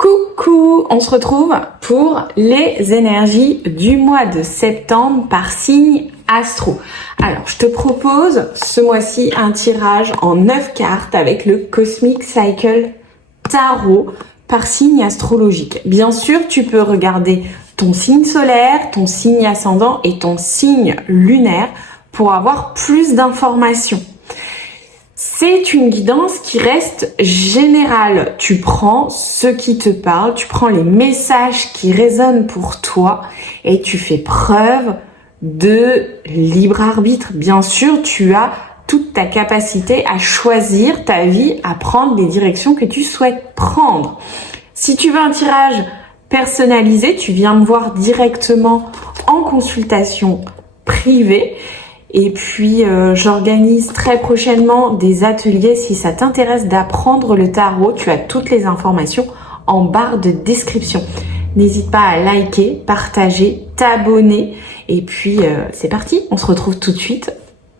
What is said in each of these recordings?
Coucou, on se retrouve pour les énergies du mois de septembre par signe astro. Alors, je te propose ce mois-ci un tirage en 9 cartes avec le Cosmic Cycle Tarot par signe astrologique. Bien sûr, tu peux regarder ton signe solaire, ton signe ascendant et ton signe lunaire pour avoir plus d'informations. C'est une guidance qui reste générale. Tu prends ce qui te parle, tu prends les messages qui résonnent pour toi et tu fais preuve de libre arbitre. Bien sûr, tu as toute ta capacité à choisir ta vie, à prendre les directions que tu souhaites prendre. Si tu veux un tirage personnalisé, tu viens me voir directement en consultation privée. Et puis, j'organise très prochainement des ateliers. Si ça t'intéresse d'apprendre le tarot, tu as toutes les informations en barre de description. N'hésite pas à liker, partager, t'abonner. Et puis, c'est parti. On se retrouve tout de suite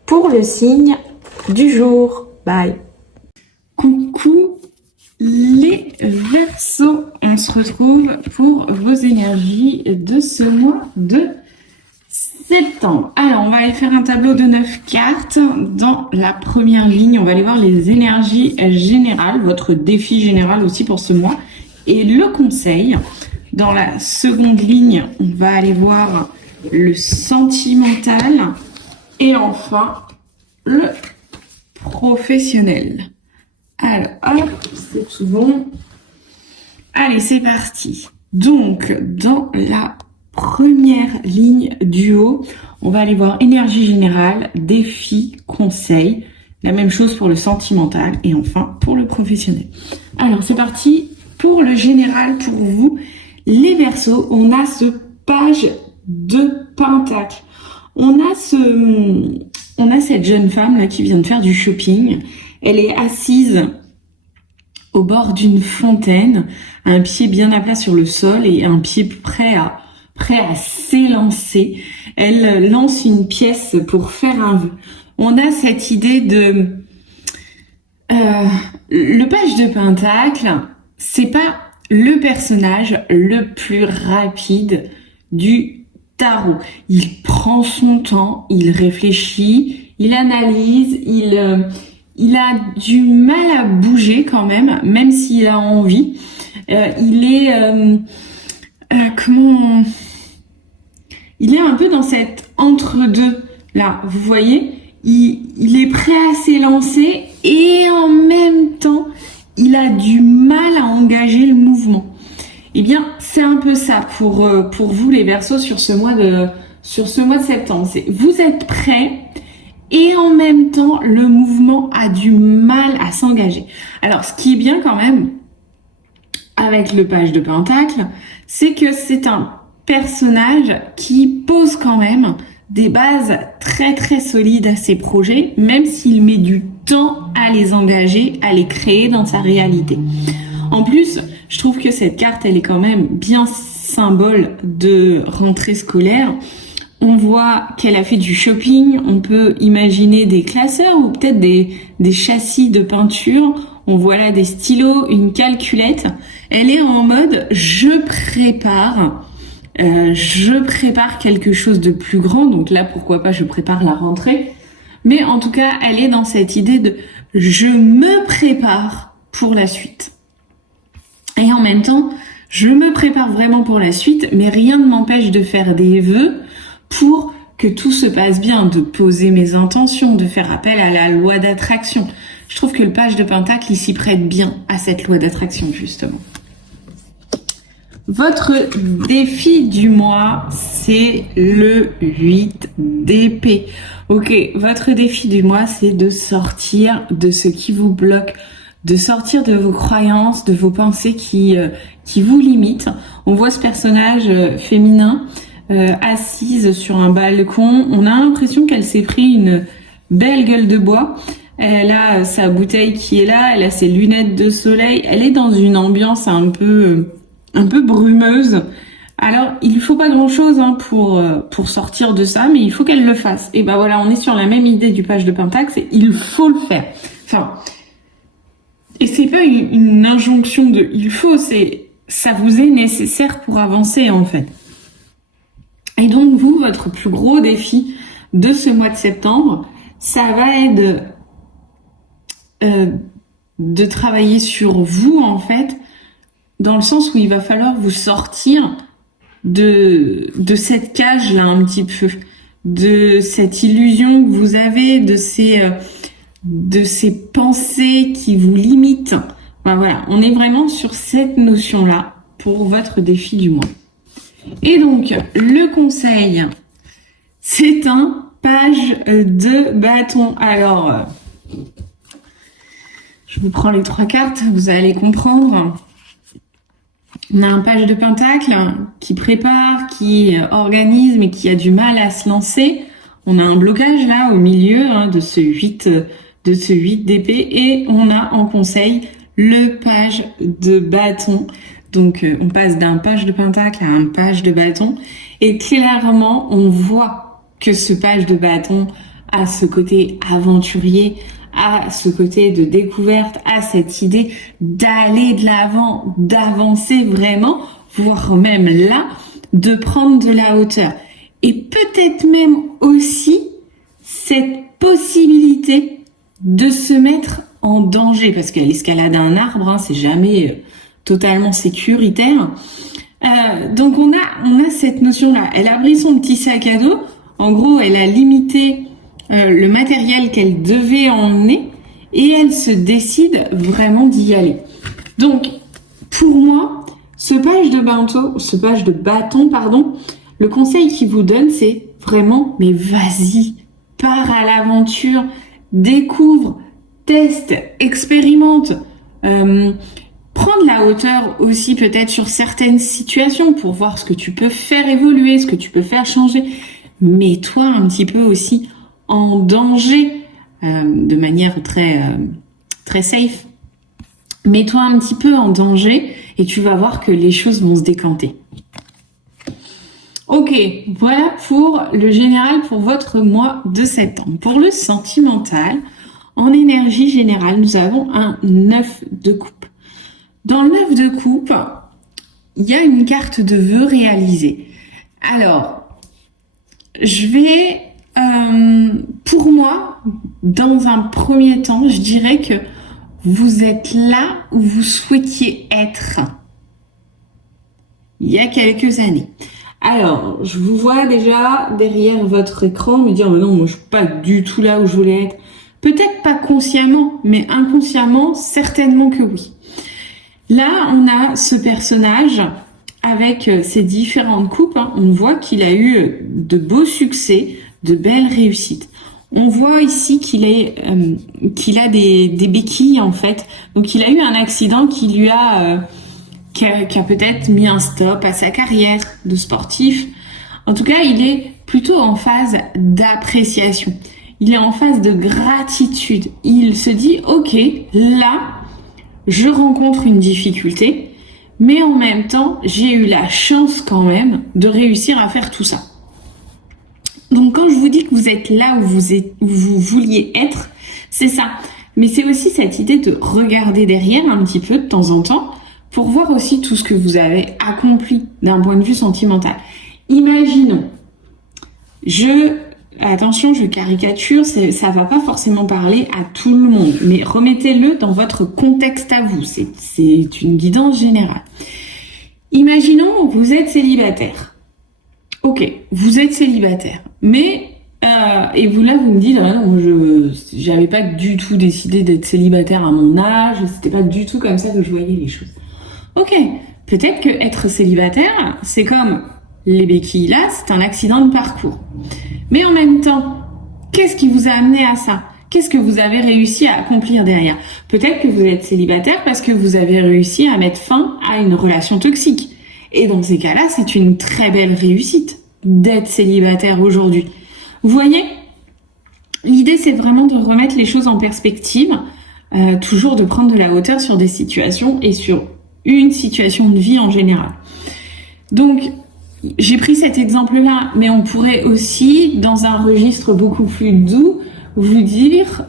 pour le signe du jour. Bye. Coucou les Verseaux. On se retrouve pour vos énergies de ce mois de septembre. Alors, on va aller faire un tableau de 9 cartes. Dans la première ligne, on va aller voir les énergies générales, votre défi général aussi pour ce mois, et le conseil. Dans la seconde ligne, on va aller voir le sentimental, et enfin, le professionnel. Alors, hop, c'est tout bon. Allez, c'est parti. Donc, dans la première ligne du haut, on va aller voir énergie générale, défi, conseil. La même chose pour le sentimental et enfin pour le professionnel. Alors c'est parti pour le général pour vous. Les Verseaux, on a ce page de Pentacle. On a cette jeune femme là qui vient de faire du shopping. Elle est assise au bord d'une fontaine, un pied bien à plat sur le sol et un pied prêt à s'élancer. Elle lance une pièce pour faire un vœu. On a cette idée de le page de Pentacle, c'est pas le personnage le plus rapide du tarot. Il prend son temps, il réfléchit, il analyse, il a du mal à bouger quand même s'il a envie. Il est il est un peu dans cet entre-deux là, vous voyez, il est prêt à s'élancer et en même temps il a du mal à engager le mouvement. Eh bien c'est un peu ça pour vous les Verseaux sur ce mois de septembre. Vous êtes prêts et en même temps le mouvement a du mal à s'engager. Alors ce qui est bien quand même avec le page de Pentacle, c'est que c'est un personnage qui pose quand même des bases très très solides à ses projets, même s'il met du temps à les engager, à les créer dans sa réalité. En plus, je trouve que cette carte, elle est quand même bien symbole de rentrée scolaire. On voit qu'elle a fait du shopping, on peut imaginer des classeurs ou peut-être des châssis de peinture. On voit là des stylos, une calculette. Elle est en mode je prépare quelque chose de plus grand. Donc là, pourquoi pas, je prépare la rentrée. Mais en tout cas, elle est dans cette idée de je me prépare pour la suite. Et en même temps, je me prépare vraiment pour la suite, mais rien ne m'empêche de faire des vœux pour que tout se passe bien, de poser mes intentions, de faire appel à la loi d'attraction. Je trouve que le page de Pentacle, il s'y prête bien à cette loi d'attraction, justement. Votre défi du mois, c'est le 8 d'épée. Ok, votre défi du mois, c'est de sortir de ce qui vous bloque, de sortir de vos croyances, de vos pensées qui vous limitent. On voit ce personnage féminin assise sur un balcon. On a l'impression qu'elle s'est pris une belle gueule de bois. Elle a sa bouteille qui est là, elle a ses lunettes de soleil. Elle est dans une ambiance un peu brumeuse. Alors, il ne faut pas grand-chose pour sortir de ça, mais il faut qu'elle le fasse. Et ben voilà, on est sur la même idée du page de Pentacle, c'est il faut le faire. Enfin, et c'est pas une injonction de il faut, c'est ça vous est nécessaire pour avancer en fait. Et donc vous, votre plus gros défi de ce mois de septembre, ça va être de travailler sur vous en fait, dans le sens où il va falloir vous sortir de cette cage là un petit peu, de cette illusion que vous avez, de ces pensées qui vous limitent. Ben voilà, on est vraiment sur cette notion là pour votre défi du mois. Et donc le conseil, c'est un page de bâton. Alors je vous prends les 3 cartes, vous allez comprendre. On a un page de pentacle qui prépare, qui organise, mais qui a du mal à se lancer. On a un blocage là au milieu de ce 8 d'épée, et on a en conseil le page de bâton. Donc on passe d'un page de pentacle à un page de bâton, et clairement on voit que ce page de bâton a ce côté aventurier, à ce côté de découverte, à cette idée d'aller de l'avant, d'avancer vraiment, voire même là, de prendre de la hauteur. Et peut-être même aussi cette possibilité de se mettre en danger, parce que l'escalade à un arbre, c'est jamais totalement sécuritaire. Donc on a cette notion-là. Elle a pris son petit sac à dos. En gros, elle a limité le matériel qu'elle devait emmener, et elle se décide vraiment d'y aller. Donc, pour moi, ce page de bâton, le conseil qu'il vous donne, c'est vraiment, mais vas-y, pars à l'aventure, découvre, teste, expérimente, prends de la hauteur aussi peut-être sur certaines situations pour voir ce que tu peux faire évoluer, ce que tu peux faire changer. Mets-toi un petit peu aussi en danger, de manière très safe. Mets-toi un petit peu en danger et tu vas voir que les choses vont se décanter. Ok, voilà pour le général, pour votre mois de septembre. Pour le sentimental, en énergie générale, nous avons un 9 de coupe. Dans le 9 de coupe, il y a une carte de vœux réalisée. Alors, je vais... pour moi, dans un premier temps, je dirais que vous êtes là où vous souhaitiez être il y a quelques années. Alors, je vous vois déjà derrière votre écran me dire, non, moi je suis pas du tout là où je voulais être. Peut-être pas consciemment, mais inconsciemment, certainement que oui. Là, on a ce personnage avec ses différentes coupes. On voit qu'il a eu de beaux succès, de belles réussites. On voit ici qu'il a des béquilles en fait. Donc il a eu un accident qui lui a peut-être mis un stop à sa carrière de sportif. En tout cas, il est plutôt en phase d'appréciation. Il est en phase de gratitude. Il se dit, ok, là, je rencontre une difficulté, mais en même temps, j'ai eu la chance quand même de réussir à faire tout ça. Donc quand je vous dis que vous êtes là où vous vouliez être, c'est ça. Mais c'est aussi cette idée de regarder derrière un petit peu de temps en temps pour voir aussi tout ce que vous avez accompli d'un point de vue sentimental. Imaginons, attention, je caricature, ça va pas forcément parler à tout le monde, mais remettez-le dans votre contexte à vous. C'est une guidance générale. Imaginons, vous êtes célibataire. Ok, vous êtes célibataire, mais et vous me dites, non, moi j'avais pas du tout décidé d'être célibataire à mon âge, c'était pas du tout comme ça que je voyais les choses. Ok, peut-être que être célibataire, c'est comme les béquilles là, c'est un accident de parcours. Mais en même temps, qu'est-ce qui vous a amené à ça? Qu'est-ce que vous avez réussi à accomplir derrière? Peut-être que vous êtes célibataire parce que vous avez réussi à mettre fin à une relation toxique. Et dans ces cas-là, c'est une très belle réussite d'être célibataire aujourd'hui. Vous voyez, l'idée, c'est vraiment de remettre les choses en perspective, toujours de prendre de la hauteur sur des situations et sur une situation de vie en général. Donc, j'ai pris cet exemple-là, mais on pourrait aussi, dans un registre beaucoup plus doux, vous dire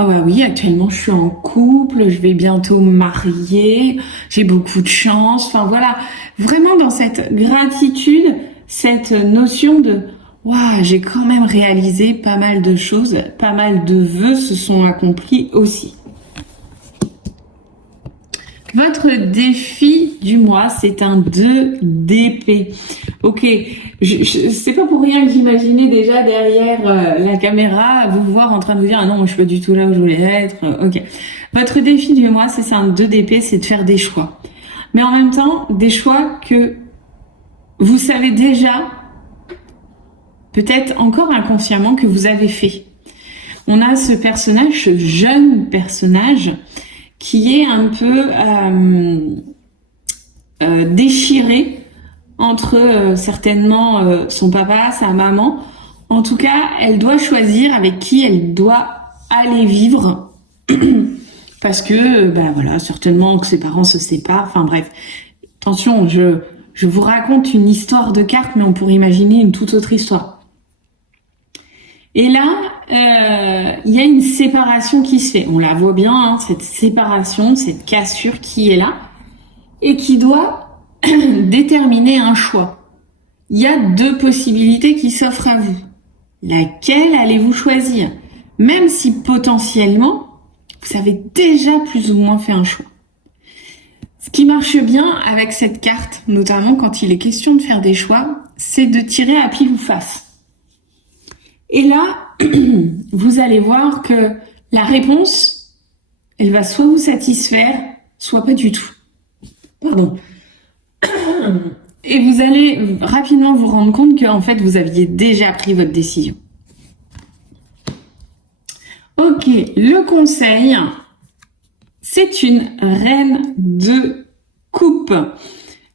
Ah ouais, oui, actuellement je suis en couple, je vais bientôt me marier, j'ai beaucoup de chance. Enfin voilà, vraiment dans cette gratitude, cette notion de waouh, j'ai quand même réalisé pas mal de choses, pas mal de vœux se sont accomplis aussi. Votre défi du mois, c'est un 2 d'épée. Ok, c'est pas pour rien que j'imaginais déjà derrière la caméra vous voir en train de vous dire ah non, moi je suis pas du tout là où je voulais être. Ok, votre défi du mois, c'est un 2 d'épée, c'est de faire des choix. Mais en même temps, des choix que vous savez déjà, peut-être encore inconsciemment, que vous avez fait. On a ce personnage, ce jeune personnage, qui est un peu déchiré entre certainement son papa, sa maman. En tout cas, elle doit choisir avec qui elle doit aller vivre parce que, ben voilà, certainement que ses parents se séparent. Enfin bref, attention, je vous raconte une histoire de cartes, mais on pourrait imaginer une toute autre histoire. Et là, il y a une séparation qui se fait. On la voit bien, hein, cette séparation, cette cassure qui est là et qui doit déterminer un choix. Il y a deux possibilités qui s'offrent à vous. Laquelle allez-vous choisir? Même si potentiellement, vous avez déjà plus ou moins fait un choix. Ce qui marche bien avec cette carte, notamment quand il est question de faire des choix, c'est de tirer à pile ou face. Et là, vous allez voir que la réponse, elle va soit vous satisfaire, soit pas du tout. Pardon. Et vous allez rapidement vous rendre compte qu'en fait, vous aviez déjà pris votre décision. Ok, le conseil, c'est une reine de coupe.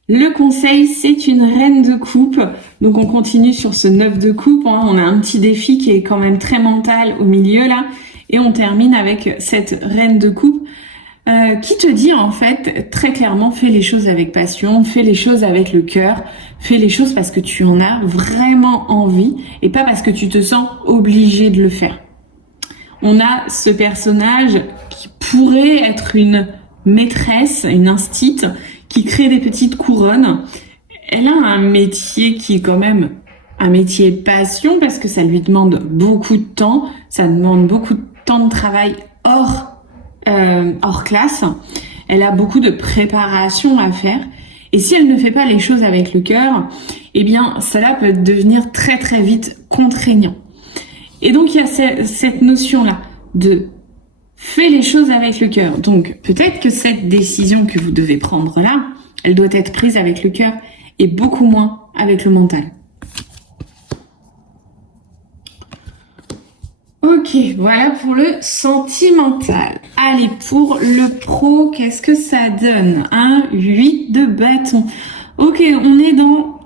Le conseil, c'est une reine de coupe. Donc, on continue sur ce 9 de coupe. Hein. On a un petit défi qui est quand même très mental au milieu, là. Et on termine avec cette reine de coupe qui te dit, en fait, très clairement, fais les choses avec passion, fais les choses avec le cœur, fais les choses parce que tu en as vraiment envie et pas parce que tu te sens obligé de le faire. On a ce personnage qui pourrait être une maîtresse, une instite, qui crée des petites couronnes. Elle a un métier qui est quand même un métier passion parce que ça lui demande beaucoup de temps, ça demande beaucoup de temps de travail hors classe. Elle a beaucoup de préparation à faire et si elle ne fait pas les choses avec le cœur, eh bien cela peut devenir très très vite contraignant. Et donc il y a cette notion-là de fais les choses avec le cœur. Donc, peut-être que cette décision que vous devez prendre là, elle doit être prise avec le cœur et beaucoup moins avec le mental. Ok, voilà pour le sentimental. Allez, pour le pro, qu'est-ce que ça donne? Un 8 de bâton. Ok, on est dans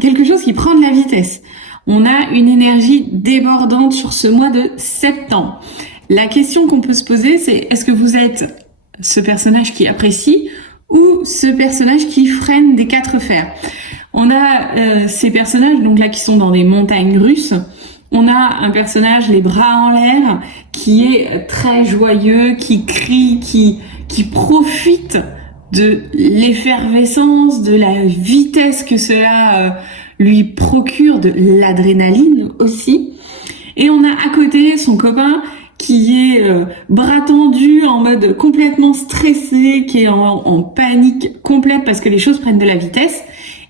quelque chose qui prend de la vitesse. On a une énergie débordante sur ce mois de septembre. La question qu'on peut se poser, c'est est-ce que vous êtes ce personnage qui apprécie ou ce personnage qui freine des quatre fers? On a ces personnages donc là qui sont dans des montagnes russes. On a un personnage les bras en l'air qui est très joyeux, qui crie, qui profite de l'effervescence, de la vitesse que cela lui procure, de l'adrénaline aussi. Et on a à côté son copain qui est bras tendu, en mode complètement stressé, qui est en panique complète parce que les choses prennent de la vitesse.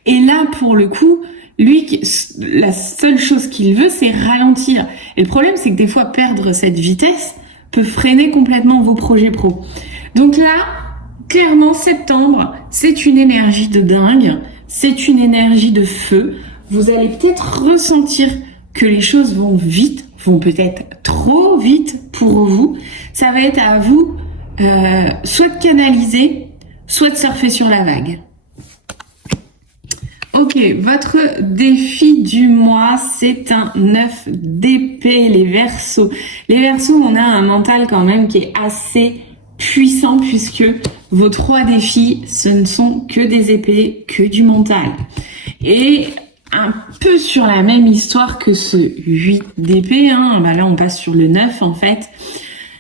Et là, pour le coup, lui, la seule chose qu'il veut, c'est ralentir. Et le problème, c'est que des fois, perdre cette vitesse peut freiner complètement vos projets pro. Donc là, clairement, septembre, c'est une énergie de dingue, c'est une énergie de feu. Vous allez peut-être ressentir que les choses vont vite, vont peut-être trop vite pour vous. Ça va être à vous soit de canaliser, soit de surfer sur la vague. Ok, votre défi du mois, c'est un 9 d'épée, les Verseaux. Les Verseaux, on a un mental quand même qui est assez puissant puisque vos 3 défis, ce ne sont que des épées, que du mental. Et un peu sur la même histoire que ce 8 d'épée, hein. Bah là on passe sur le 9 en fait.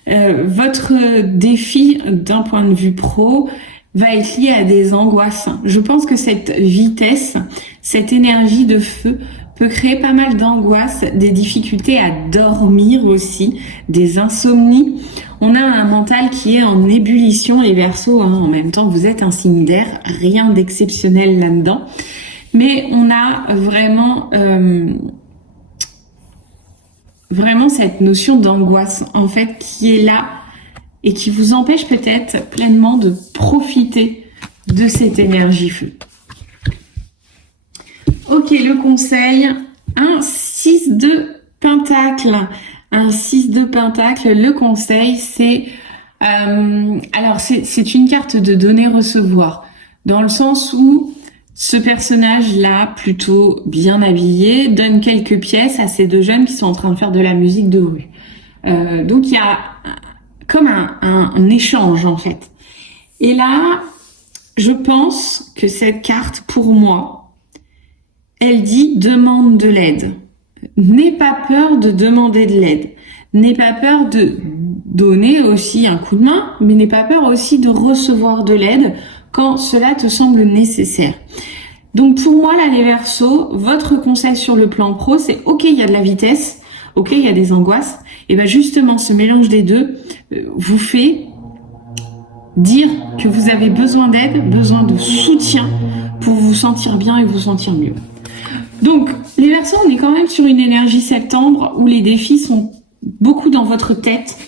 Votre défi d'un point de vue pro va être lié à des angoisses. Je pense que cette vitesse, cette énergie de feu peut créer pas mal d'angoisses, des difficultés à dormir aussi, des insomnies. On a un mental qui est en ébullition, les Verseaux, hein. En même temps vous êtes un signe d'air, rien d'exceptionnel là-dedans. Mais on a vraiment cette notion d'angoisse en fait qui est là et qui vous empêche peut-être pleinement de profiter de cette énergie feu. Ok, le conseil, un 6 de pentacle. Un 6 de pentacle, le conseil c'est... alors c'est une carte de donner-recevoir, dans le sens où ce personnage-là, plutôt bien habillé, donne quelques pièces à ces deux jeunes qui sont en train de faire de la musique de rue. Donc il y a comme un échange en fait. Et là, je pense que cette carte, pour moi, elle dit demande de l'aide. N'aie pas peur de demander de l'aide. N'aie pas peur de donner aussi un coup de main, mais n'aie pas peur aussi de recevoir de l'aide quand cela te semble nécessaire. Donc pour moi là les Verseaux, votre conseil sur le plan pro, c'est ok, il y a de la vitesse, ok, il y a des angoisses, et bien justement ce mélange des deux vous fait dire que vous avez besoin d'aide, besoin de soutien pour vous sentir bien et vous sentir mieux. Donc les Verseaux, on est quand même sur une énergie septembre où les défis sont beaucoup dans votre tête.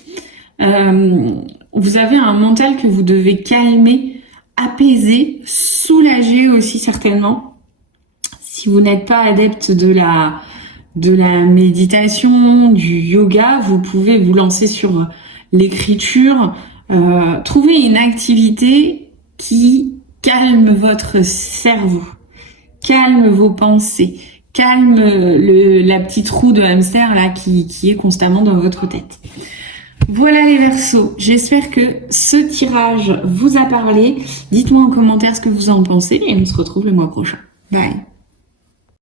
Vous avez un mental que vous devez calmer, apaiser, soulager aussi certainement. Si vous n'êtes pas adepte de la méditation, du yoga, vous pouvez vous lancer sur l'écriture. Trouver une activité qui calme votre cerveau, calme vos pensées, calme la petite roue de hamster là qui est constamment dans votre tête. Voilà les Verseaux, j'espère que ce tirage vous a parlé. Dites-moi en commentaire ce que vous en pensez et on se retrouve le mois prochain. Bye.